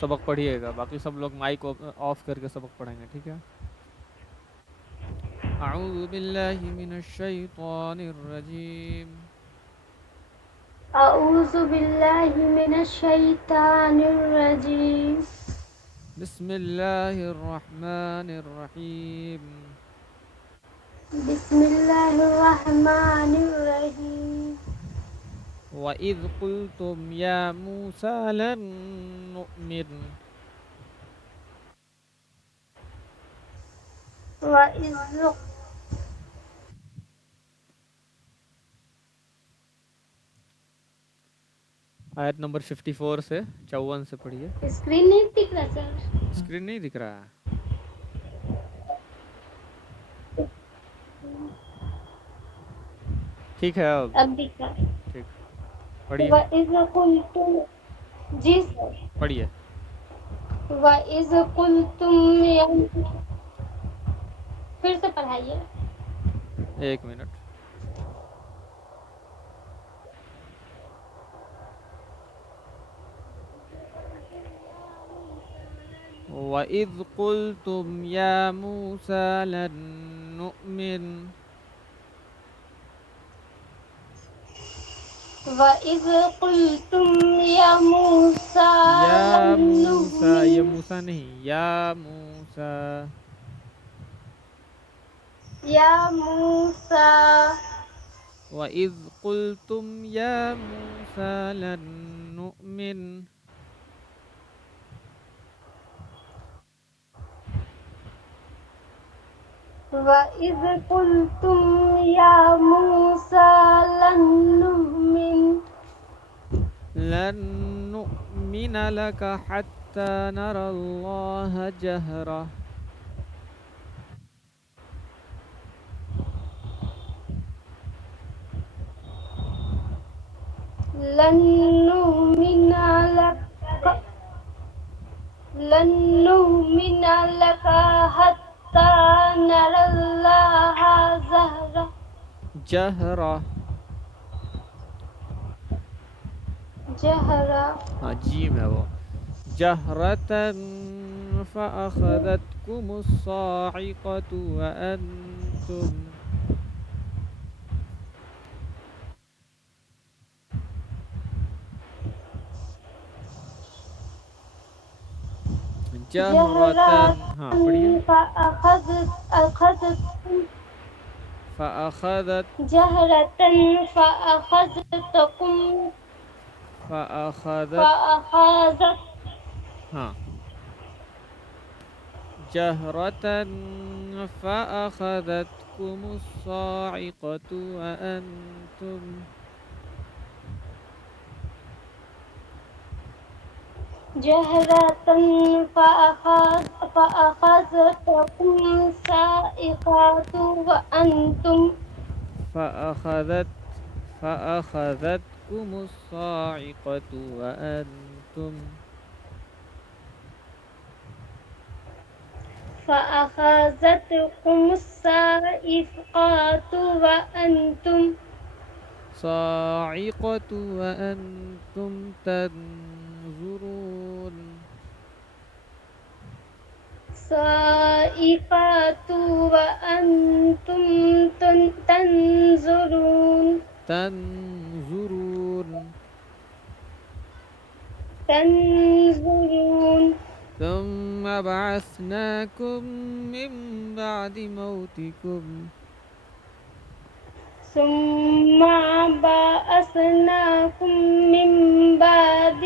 سبق پڑھیے گا، باقی سب لوگ مائک آف کر کے سبق پڑھیں گے، ٹھیک ہے؟ اعوذ باللہ من الشیطان الرجیم، أعوذ بالله من الشيطان الرجيم. بسم اللہ الرحمن الرحیم، بسم الله الرحمن الرحيم. وَإِذْ قُلْتُمْ يَا مُوسَى لَن نُؤْمِنَ. وإذ آیت نمبر 54 سے 54 سے پڑھیے. اسکرین نہیں دکھ رہا سر؟ اسکرین نہیں دکھ رہا ہے؟ ٹھیک ہے، اب دکھ رہا ہے. ٹھیک، پڑھیے وإذ قلتم، جی سر. پڑھیے. وإذ قلتم یا، پھر سے پڑھائیے. ایک منٹ. وَإِذْ قُلْتُمْ يَا مُوسَى لَن نُؤْمِنَ. وإذ قلتم یا موسیٰ یا لن موسیٰ، یہ نؤمن، موسیٰ نہیں، یا موسیٰ. یا موسیٰ. وَإِذْ قُلْتُمْ يَا مُوسَى لَن نُؤْمِنَ. وَإِذْ قُلْتُمْ يَا مُوسَىٰ لَن نُّؤْمِنَ لَن نُؤْمِنَ لَكَ حَتَّى نَرَى اللَّهَ جَهْرَةً. لَن نُّؤْمِنَ لَكَ حَتَّىٰ نَرَى اللَّهَ جَهْرَةً. جَهْرَةً. ہاں جیم ہے وہ. جَهْرَةً فَأَخَذَتْكُمُ الصَّاعِقَةُ وَأَنْتُمْ جَهْرَةً. ہاں پڑھیے. فَأَخَذَتْ جَهْرَةً فَأَخَذْتَكُمْ، فَأَخَذَتْ فَأَخَذَتْ ہاں جَهْرَةً فَأَخَذَتْكُمُ الصَّاعِقَةُ وَأَنْتُمْ جَهْرَةً فَأَخَذْتَكُمُ الصَّاعِقَةُ وَأَنْتُمْ فَأَخَذَتْكُمُ الصَّاعِقَةُ وَأَنْتُمْ فَأَخَذَتْكُمُ الصَّاعِقَةُ وَأَنْتُمْ صَاعِقَةُ وَأَنْتُمْ تَنْظُرُونَ. صَاعِقَةُ وَأَنْتُمْ تَنْظُرُونَ. ثُمَّ بَعَثْنَاكُمْ مِنْ بَعْدِ مَوْتِكُمْ ثُمَّ بَعَثْنَاكُم مِّن بَعْدِ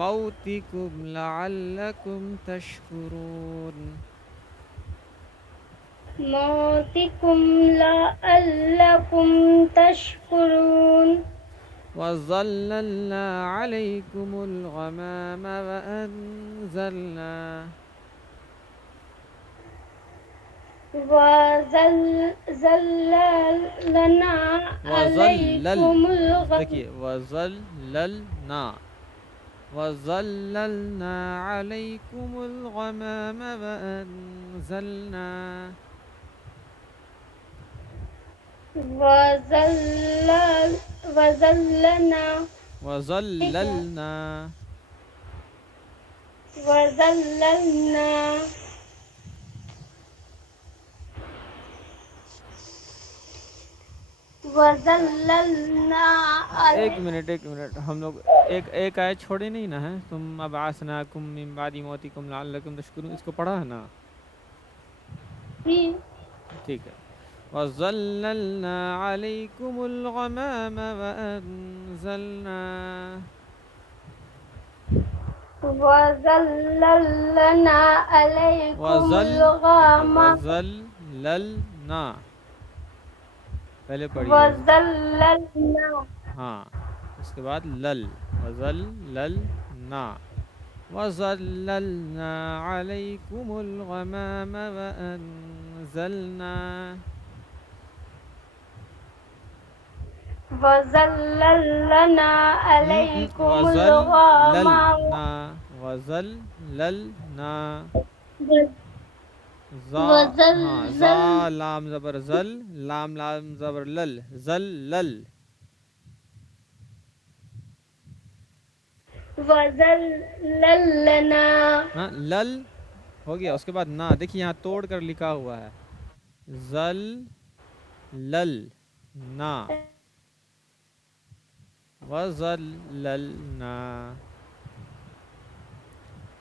مَوْتِكُمْ لَعَلَّكُمْ تَشْكُرُونَ. مَوْتِكُمْ لَعَلَّكُمْ تَشْكُرُونَ. وَظَلَّلْنَا عَلَيْكُمُ الْغَمَامَ وَأَنزَلْنَا وَظَلَّلْنَا عَلَيْكُمُ دیکھیے وَظَلَّلْنَا عَلَيْكُمُ الْغَمَامَ وَظَلَّلْنَا وظللنا وظللنا وظللنا ایک منٹ ہم لوگ ایک آیت چھوڑے نہیں نا ہے. ثم بعثناکم من بعد موتکم لعلکم تشکرون، اس کو پڑھا ہے نا؟ علیہ ٹھیک ہے. وظللنا علیکم الغمام وظللنا علیکم الغمام وظللنا پہلے پڑھیے. وظللنا ہاں اس کے بعد لل. وظللنا وظللنا علیکم الغمام وظللنا علیکم الغمام وظللنا ہاں زا وظلل لام زبر زل، لام زبر لل، زلل. وظللنا ہاں لل ہو گیا. اس کے بعد نا دیکھیے یہاں توڑ کر لکھا ہوا ہے زل لل نا وظللنا.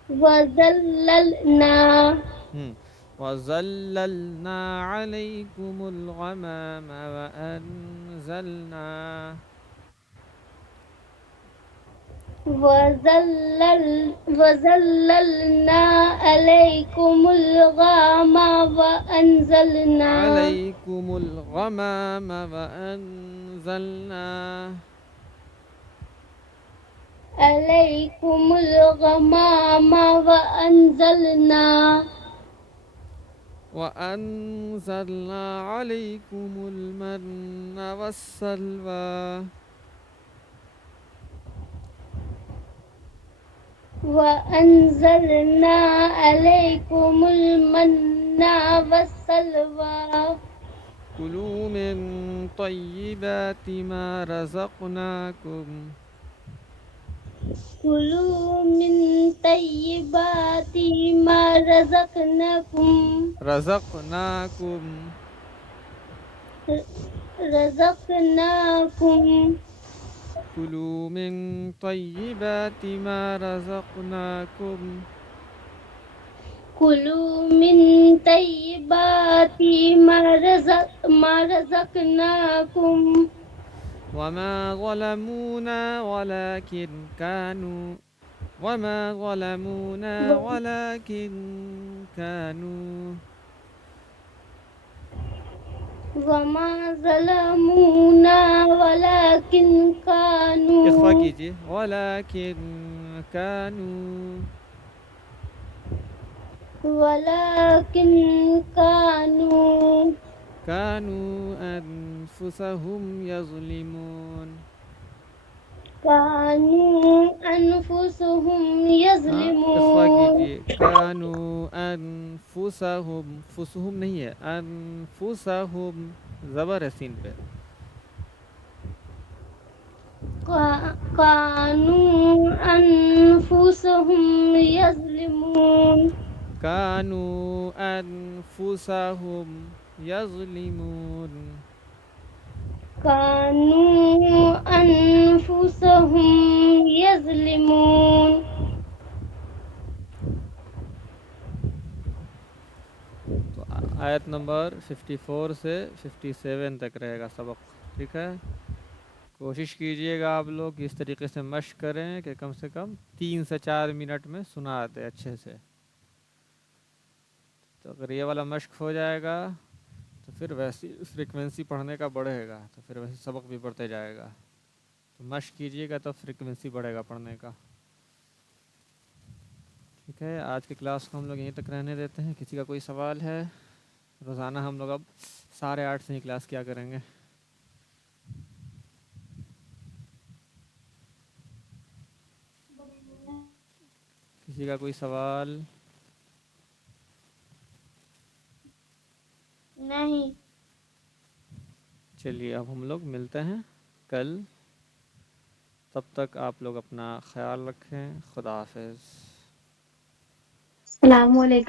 وظللنا وظللنا علیکم الغمام وأنزلنا وظللنا علیکم الغمام وأنزلنا علیکم الغمام وأنزلنا علیکم الغمام وأنزلنا وأنزلنا عليكم المن والسلوى وأنزلنا عليكم المن والسلوى كلوا من طيبات ما رزقناكم كلوا من طيبات ما رزقناكم كلوا من طيبات ما رزقناكم كلوا من طيبات ما رزقناكم وما ظلمونا ولكن كانوا وما ظلمونا ولكن اخفا كانوا کیجیے ولكن كانوا أنفسهم يظلمون. كانوا أنفسهم ہاں اخفا يظلمون کیجیے كانوا أنفسهم، فسهم نہیں ہے، أنفسهم زبر ہے سین پہ. كانوا أنفسهم يظلمون كانوا أنفسهم يظلمون. كانوا أنفسهم يظلمون تو آیت نمبر 54 سے 57 تک رہے گا سبق. ٹھیک ہے، کوشش کیجئے گا آپ لوگ اس طریقے سے مشق کریں کہ کم سے کم 3 سے 4 منٹ میں سنا آتے اچھے سے. تو اگر یہ والا مشق ہو جائے گا تو پھر ویسی فریکوینسی پڑھنے کا بڑھے گا، تو پھر ویسے سبق بھی بڑھتے جائے گا. تو مشق کیجئے گا تو فریکوینسی بڑھے گا پڑھنے کا. ٹھیک ہے، آج کی کلاس کو ہم لوگ یہیں تک رہنے دیتے ہیں. کسی کا کوئی سوال ہے؟ روزانہ ہم لوگ اب 8:30 سے ہی کلاس کیا کریں گے. کسی کا کوئی سوال؟ نہیں. چلیے اب ہم لوگ ملتے ہیں کل تب تک آپ لوگ اپنا خیال رکھیں. خدا حافظ. السلام علیکم.